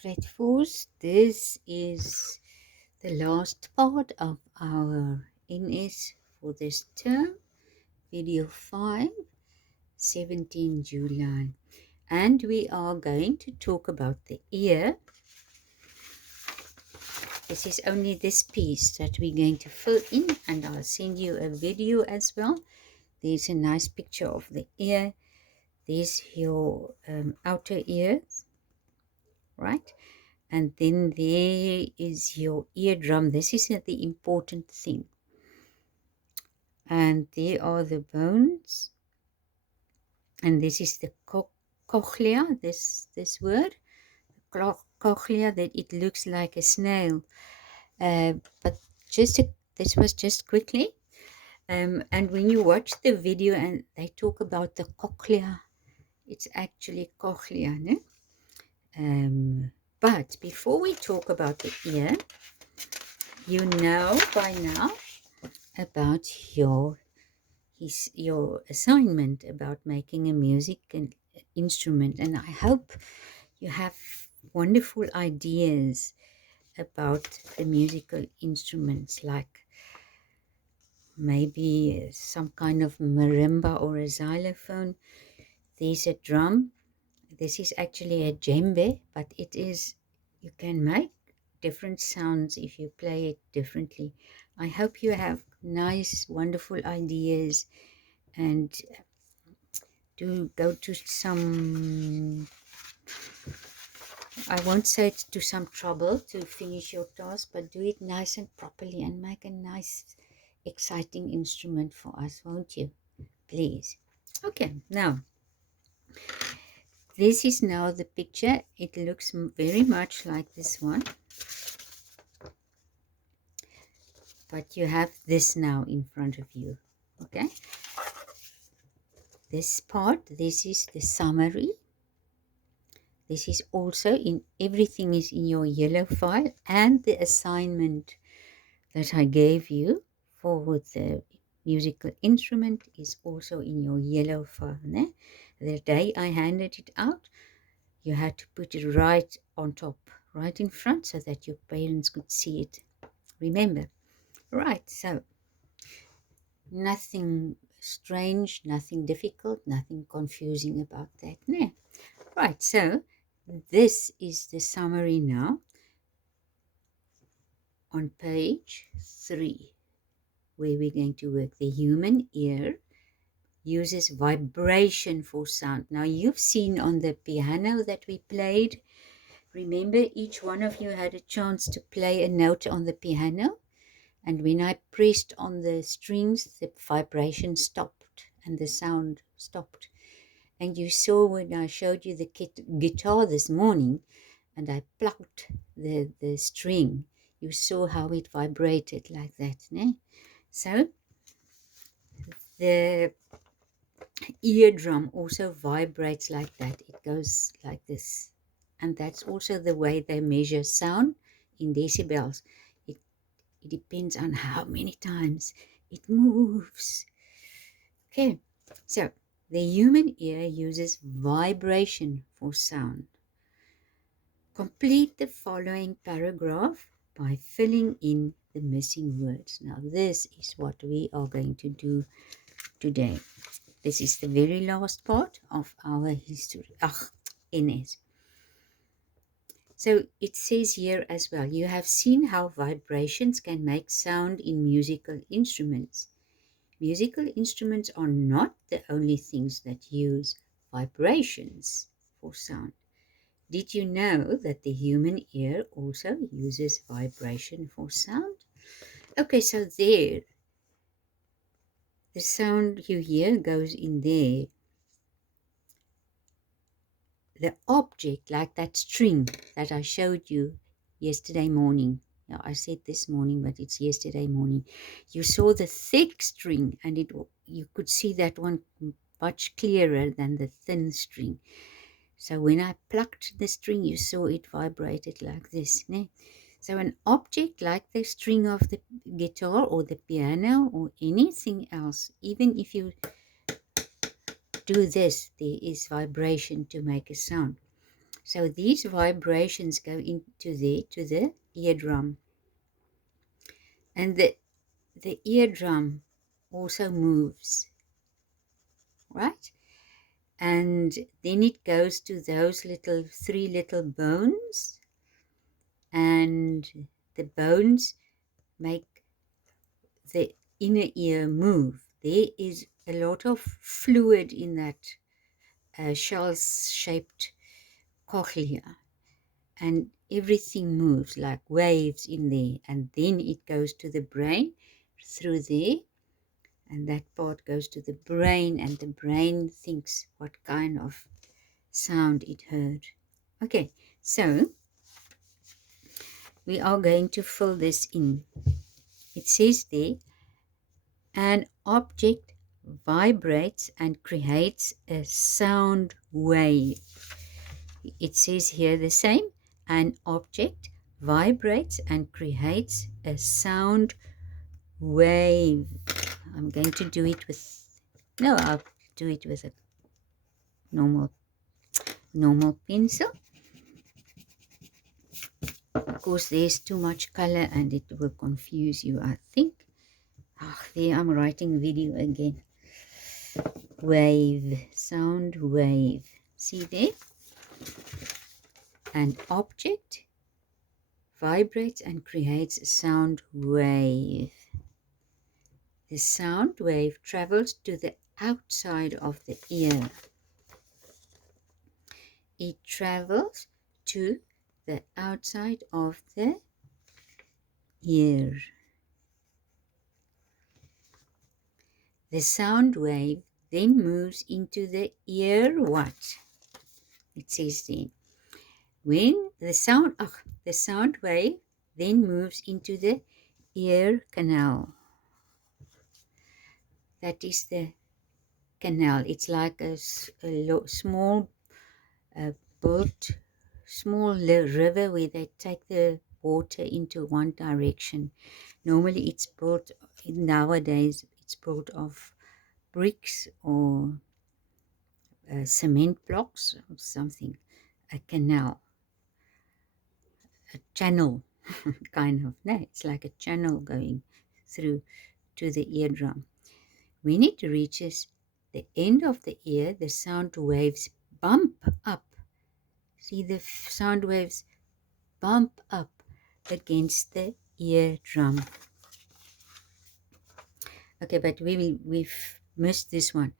Grade 4s, this is the last part of our NS for this term, video 5, 17 July. And we are going to talk about the ear. This is only this piece that we're going to fill in, and I'll send you a video as well. There's a nice picture of the ear. There's your outer ears, right? And then there is your eardrum. This is the important thing. And there are the bones. And this is the cochlea, this word. Cochlea, that it looks like a snail. But this was just quickly. And when you watch the video and they talk about the cochlea, it's actually cochlea, no? But before we talk about the ear, you know by now about your assignment about making a music and instrument, and I hope you have wonderful ideas about the musical instruments, like maybe some kind of marimba or a xylophone. There's a drum. This is actually a djembe, but you can make different sounds if you play it differently. I hope you have nice, wonderful ideas and do go to some, I won't say to some trouble to finish your task, but do it nice and properly and make a nice, exciting instrument for us, won't you? Please. Okay, now this is now the picture. It looks very much like this one. But you have this now in front of you, okay? This part, this is the summary. This is also everything is in your yellow file, and the assignment that I gave you for the musical instrument is also in your yellow file. Ne? The day I handed it out, you had to put it right on top, right in front, so that your parents could see it. Remember? Right, so nothing strange, nothing difficult, nothing confusing about that. No. Right, so this is the summary now on page 3, where we're going to work. The human ear uses vibration for sound. Now, you've seen on the piano that we played, remember each one of you had a chance to play a note on the piano, and when I pressed on the strings, the vibration stopped and the sound stopped. And you saw when I showed you the guitar this morning and I plucked the string, you saw how it vibrated like that. Ne? So the eardrum also vibrates like that. It goes like this. And that's also the way they measure sound in decibels. It depends on how many times it moves. Okay, so the human ear uses vibration for sound. Complete the following paragraph by filling in the missing words. Now, this is what we are going to do today. This is the very last part of our history. NS. So it says here as well, you have seen how vibrations can make sound in musical instruments. Musical instruments are not the only things that use vibrations for sound. Did you know that the human ear also uses vibration for sound? Okay, so there, the sound you hear goes in there. The object, like that string that I showed you yesterday morning. Now, I said this morning, but it's yesterday morning. You saw the thick string, and you could see that one much clearer than the thin string. So when I plucked the string, you saw it vibrated like this. Ne? So an object like the string of the guitar or the piano or anything else, even if you do this, there is vibration to make a sound. So these vibrations go into there to the eardrum. And the eardrum also moves, right? And then it goes to those three little bones, and the bones make the inner ear move. There is a lot of fluid in that shell-shaped cochlea, and everything moves like waves in there, and then it goes to the brain through there, and that part goes to the brain, and the brain thinks what kind of sound it heard. Okay, so we are going to fill this in. It says there, an object vibrates and creates a sound wave. It says here the same, an object vibrates and creates a sound wave. I'm going to do it with, no, I'll do it with a normal pencil, because there's too much color and it will confuse you, I think. There I'm writing video again. Wave, sound wave. See there? An object vibrates and creates a sound wave. The sound wave travels to the outside of the ear. It travels to the outside of the ear. The sound wave then moves into the ear what? It says then, when the sound wave then moves into the ear canal. That is the canal. It's like a small river where they take the water into one direction. Normally it's built, nowadays it's built of bricks or cement blocks or something. A canal, a channel kind of. No, it's like a channel going through to the eardrum. When it reaches the end of the ear, the sound waves bump up. See, the sound waves bump up against the eardrum. Okay, but we've missed this one.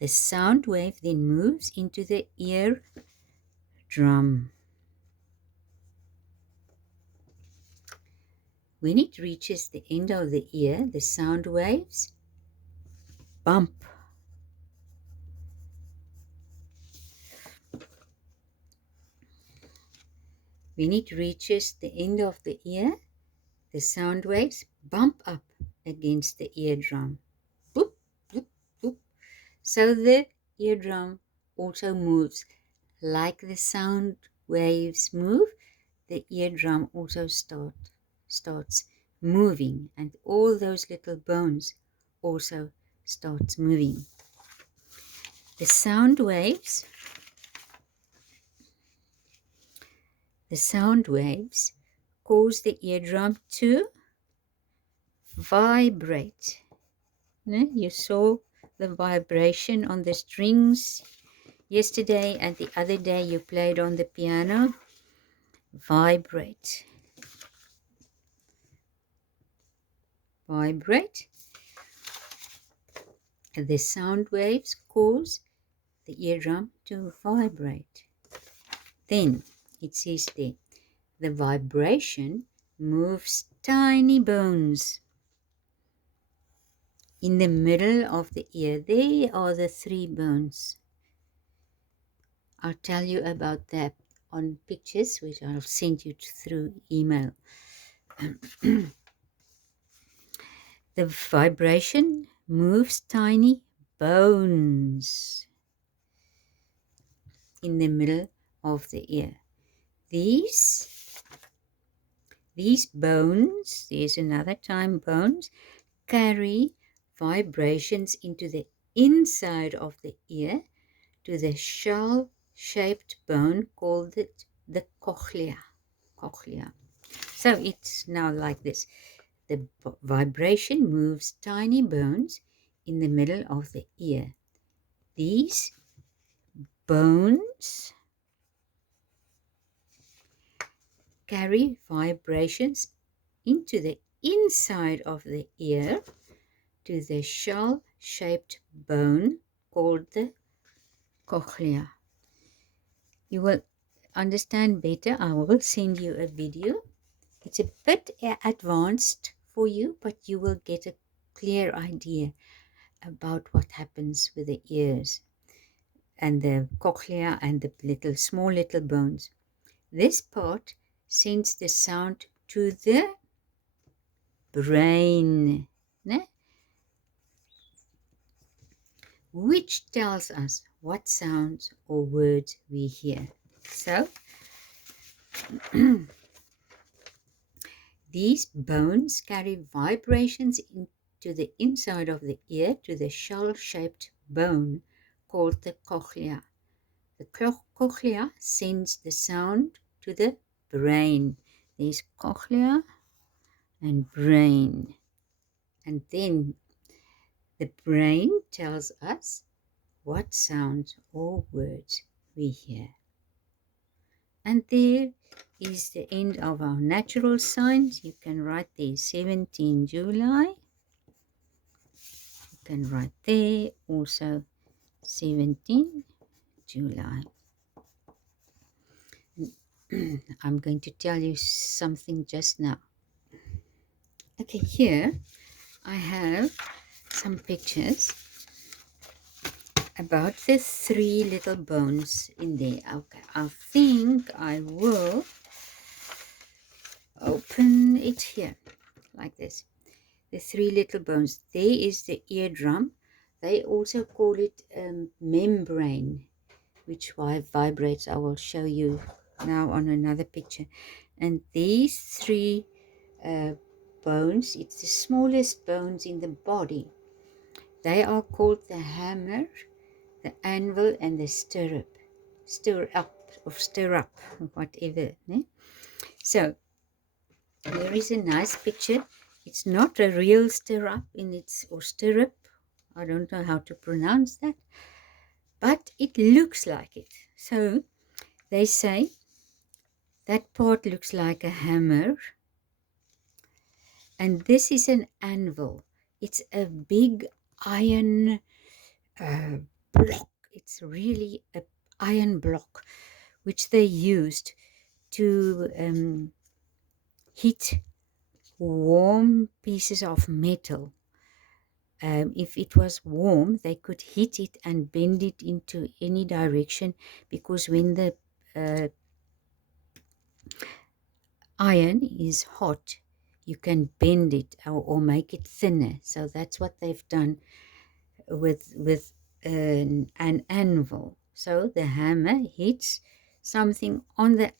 The sound wave then moves into the eardrum. When it reaches the end of the ear, the sound waves bump. When it reaches the end of the ear, the sound waves bump up against the eardrum. Boop, boop, boop. So the eardrum also moves. Like the sound waves move, the eardrum also starts moving, and all those little bones also starts moving. The sound waves cause the eardrum to vibrate. You saw the vibration on the strings yesterday, and the other day you played on the piano. Vibrate. The sound waves cause the eardrum to vibrate. Then it says there, the vibration moves tiny bones in the middle of the ear. There are the 3 bones. I'll tell you about that on pictures, which I'll send you through email. The vibration moves tiny bones in the middle of the ear. These bones, there's another time bones, carry vibrations into the inside of the ear to the shaped bone called the cochlea. Cochlea. So it's now like this. The vibration moves tiny bones in the middle of the ear. These bones carry vibrations into the inside of the ear to the shell-shaped bone called the cochlea. You will understand better. I will send you a video. It's a bit advanced for you, but you will get a clear idea about what happens with the ears and the cochlea and the small little bones. This part sends the sound to the brain, né? Which tells us what sounds or words we hear. So, these bones carry vibrations into the inside of the ear to the shell-shaped bone called the cochlea. The cochlea sends the sound to the brain. There's cochlea and brain. And then the brain tells us what sounds or words we hear. And there is the end of our natural science. You can write there 17 July. You can write there also 17 July. I'm going to tell you something just now. Okay, here I have some pictures about the three little bones in there. Okay, I think I will open it here like this. The three little bones. There is the eardrum. They also call it membrane, which vibrates. I will show you now on another picture. And these three bones, it's the smallest bones in the body. They are called the hammer, the anvil, and the stirrup. Stirrup, whatever. Ne? So, here is a nice picture. It's not a real stirrup or stirrup. I don't know how to pronounce that. But it looks like it. So, they say that part looks like a hammer. And this is an anvil. It's a big iron block. It's really an iron block which they used to heat warm pieces of metal. If it was warm, they could heat it and bend it into any direction, because when the iron is hot, you can bend it or make it thinner. So that's what they've done with an anvil. So the hammer hits something on the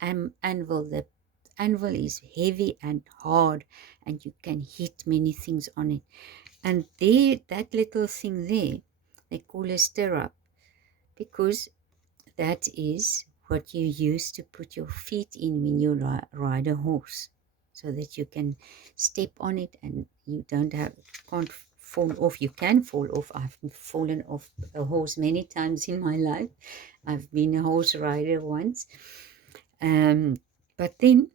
anvil. The anvil is heavy and hard, and you can hit many things on it. And there, that little thing there, they call a stirrup, because that is what you use to put your feet in when you ride a horse, so that you can step on it and you can't fall off. You can fall off. I've fallen off a horse many times in my life. I've been a horse rider once. But then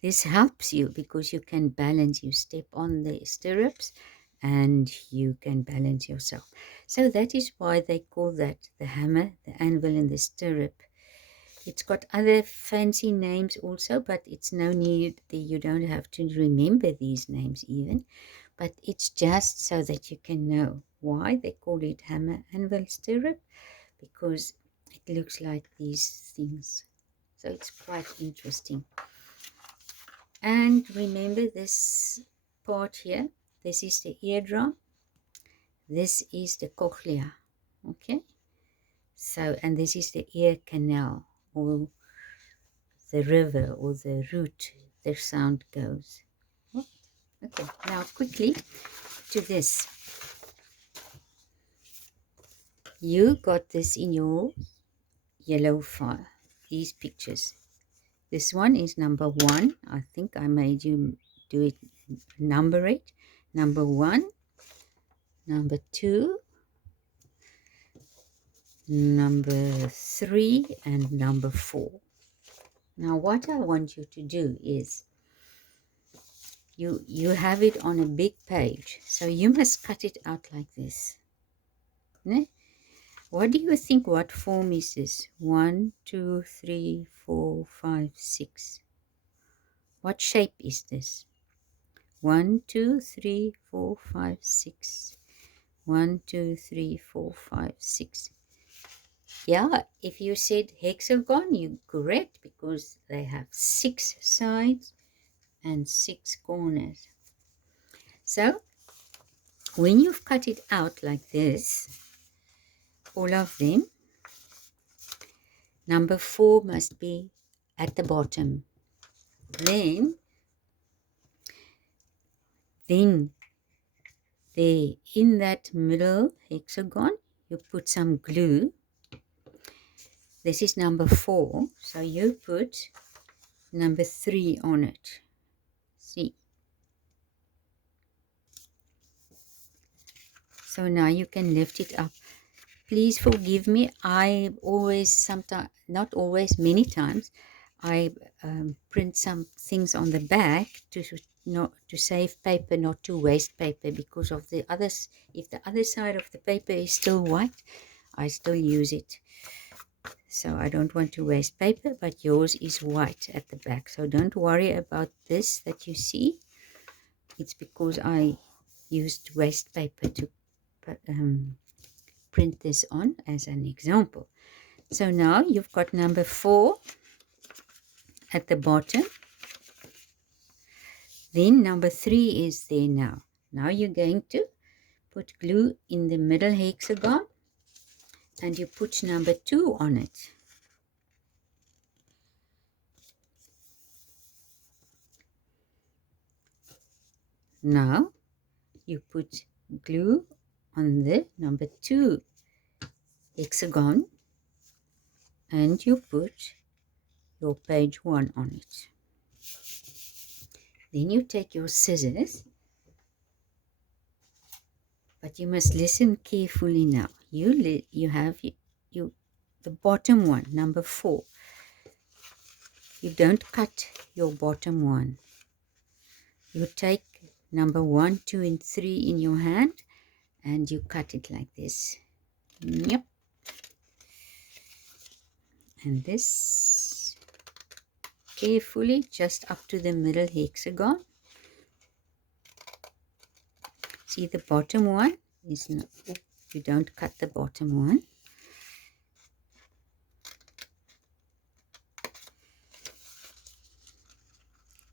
this helps you because you can balance. You step on the stirrups and you can balance yourself. So that is why they call that the hammer, the anvil, and the stirrup. It's got other fancy names also, but it's no need. You don't have to remember these names even. But it's just so that you can know why they call it hammer, anvil, stirrup, because it looks like these things. So it's quite interesting. And remember this part here. This is the eardrum. This is the cochlea. Okay. So, and this is the ear canal, or the river, or the route the sound goes. Okay, now quickly to this. You got this in your yellow file, these pictures. This one is number 1. I think I made you do it, number it. Number 1, number 2, number 3, and number 4. Now what I want you to do is, you have it on a big page, so you must cut it out like this. Ne? What do you think, what form is this? 1, 2, 3, 4, 5, 6. What shape is this? 1, 2, 3, 4, 5, 6. 1, 2, 3, 4, 5, 6. Yeah, if you said hexagon, you're correct, because they have 6 sides and 6 corners. So when you've cut it out like this, all of them, number 4 must be at the bottom. Then there in that middle hexagon, you put some glue. This is number 4, so you put number 3 on it. See? So now you can lift it up. Please forgive me. I always, sometimes, not always, many times, I print some things on the back to save paper, not to waste paper, because of the others. If the other side of the paper is still white, I still use it. So I don't want to waste paper, but yours is white at the back. So don't worry about this that you see. It's because I used waste paper to print this on as an example. So now you've got number 4 at the bottom. Then number 3 is there now. Now you're going to put glue in the middle hexagon and you put number 2 on it. Now you put glue on the number 2 hexagon and you put your page 1 on it. Then you take your scissors, but you must listen carefully now. You have the bottom one, number 4. You don't cut your bottom one. You take number 1, 2, and 3 in your hand and you cut it like this. Yep. And this carefully, just up to the middle hexagon. See, the bottom one is not, you don't cut the bottom one.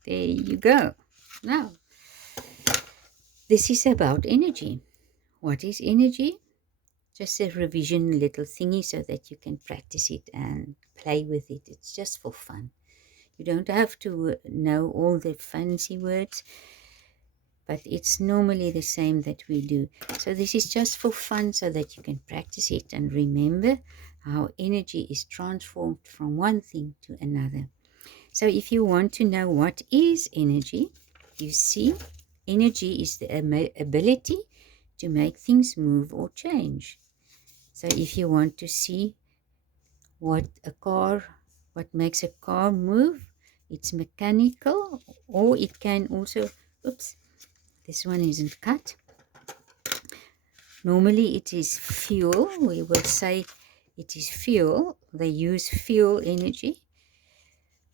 There you go. Now, this is about energy. What is energy? Just a revision little thingy so that you can practice it and play with it. It's just for fun. You don't have to know all the fancy words, but it's normally the same that we do. So this is just for fun so that you can practice it and remember how energy is transformed from one thing to another. So if you want to know what is energy, you see, energy is the ability to make things move or change. So if you want to see what makes a car move, it's mechanical, or it can also, oops, this one isn't cut. Normally it is fuel. We will say it is fuel. They use fuel energy.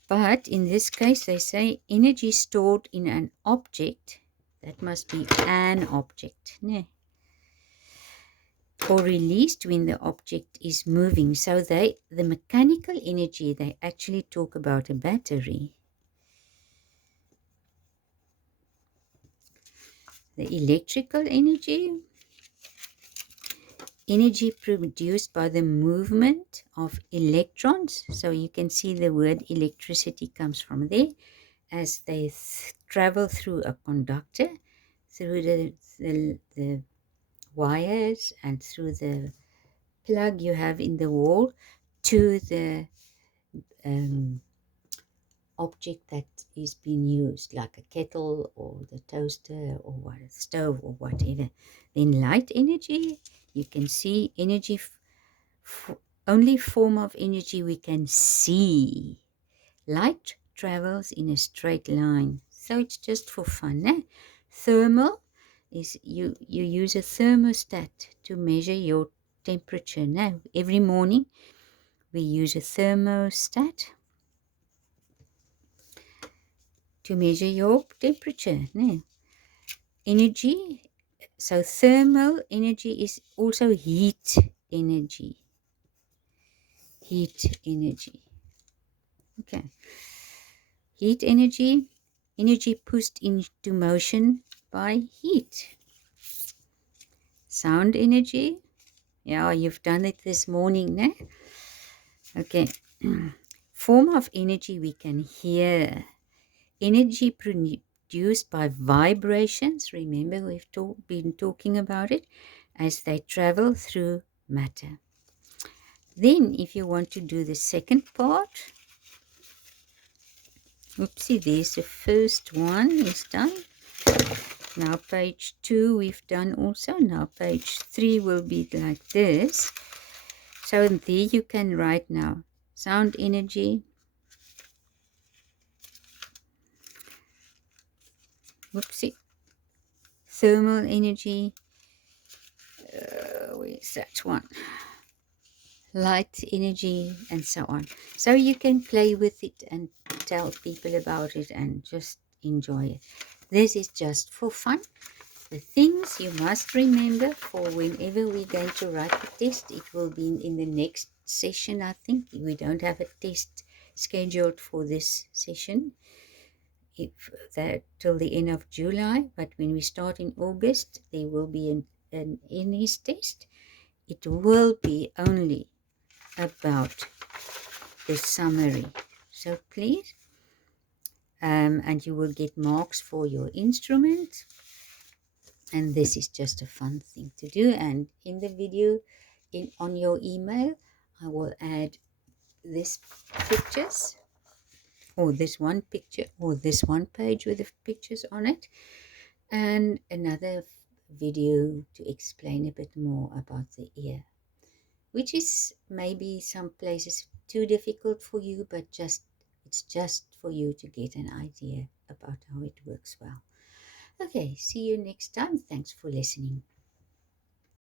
But in this case, they say energy stored in an object. That must be an object. Ne? Or released when the object is moving. So the mechanical energy, they actually talk about a battery. The electrical energy produced by the movement of electrons. So you can see the word electricity comes from there, as they travel through a conductor, through the wires and through the plug you have in the wall to the object that is being used, like a kettle or the toaster or what, a stove or whatever. Then light energy, you can see energy, only form of energy we can see. Light travels in a straight line, so it's just for fun. Eh? Thermal is you use a thermostat to measure your temperature. Now, every morning we use a thermostat to measure your temperature. Now, energy, so thermal energy is also heat energy. Heat energy. Okay. Heat energy, energy pushed into motion by heat. Sound energy, yeah, you've done it this morning, ne? Okay. Form of energy we can hear. Energy produced by vibrations. Remember, we've been talking about it as they travel through matter. Then, if you want to do the second part, oopsie, there's the first one is done. Now page 2 we've done also. Now page 3 will be like this. So there you can write now sound energy, whoopsie, thermal energy, where's that one? Light energy, and so on. So you can play with it and tell people about it and just enjoy it. This is just for fun. The things you must remember for whenever we're going to write the test, it will be in the next session, I think. We don't have a test scheduled for this session till the end of July, but when we start in August, there will be an NS test. It will be only about the summary. So please, and you will get marks for your instrument. And this is just a fun thing to do. And in the video, on your email, I will add this pictures, or this one picture, or this one page with the pictures on it, and another video to explain a bit more about the ear, which is maybe some places too difficult for you, but it's just for you to get an idea about how it works well. Okay, see you next time. Thanks for listening.